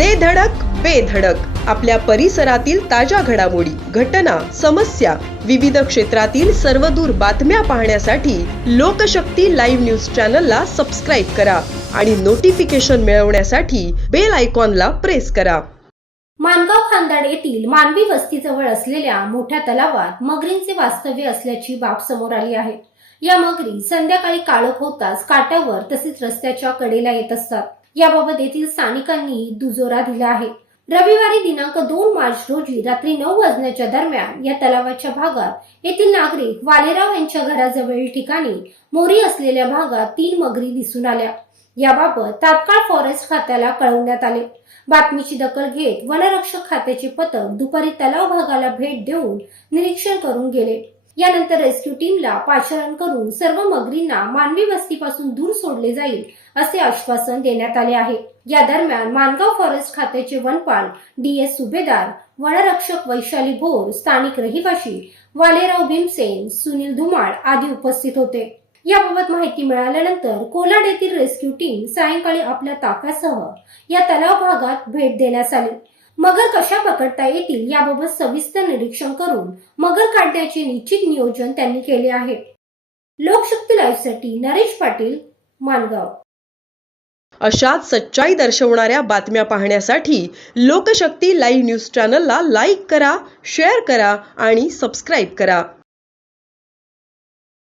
दे धडक बेधडक आपल्या परिसरातील ताज्या घडामोडी घटना समस्या विविध क्षेत्रातील सर्वदूर बातम्या पाहण्यासाठी लोकशक्ती लाईव्ह न्यूज चॅनलला सबस्क्राईब करा आणि नोटिफिकेशन मिळवण्यासाठी बेल आयकॉनला प्रेस करा. मानगाव खानदाड येथील मानवी वस्तीजवळ असलेल्या मोठ्या तलावात मगरींचे वास्तव्य असल्याची बाब समोर आली आहे. या मगरी संध्याकाळी काळोख होताच काठावर तसेच रस्त्याच्या कडेला येत असतात. याबाबत येथील स्थानिकांनी दुजोरा दिला आहे. रविवारी दिनांक दोन मार्च रोजी रात्री नऊ वाजण्याच्या दरम्यान या तलावाच्या भागात येथील नागरिक वालेराव यांच्या घराजवळील ठिकाणी मोरी असलेल्या भागात तीन मगरी दिसून आल्या. याबाबत तात्काळ फॉरेस्ट खात्याला कळवण्यात आले. बातमीची दखल घेत वनरक्षक खात्याचे पथक दुपारी तलाव भागाला भेट देऊन निरीक्षण करून गेले. यानंतर रेस्क्यू टीमला पाचारण करून सर्व मगरींना मानवी वस्तीपासून दूर सोडले जाईल असे आश्वासन देण्यात आले आहे. या दरम्यान मानगाव फॉरेस्ट खात्याचे वनपाल डी एस सुभेदार वनरक्षक वैशाली भोर स्थानिक रहिवाशी वालेराव भीमसेन सुनील धुमाळ आदी उपस्थित होते. याबाबत माहिती मिळाल्यानंतर कोलाड येथील रेस्क्यू टीम सायंकाळी आपल्या ताफ्यासह या तलाव भागात भेट देण्यास आली. मगर कशा पकडता येतील याबाबत सविस्तर निरीक्षण करून मगर काढण्याचे निश्चित नियोजन त्यांनी केले आहे. लोकशक्ती लाईव्हसाठी नरेश पाटील मानगाव अशाच सच्चाई दर्शवणाऱ्या बातम्या पाहण्यासाठी लोकशक्ती लाईव्ह न्यूज चॅनलला लाईक करा शेअर करा आणि सबस्क्राईब करा.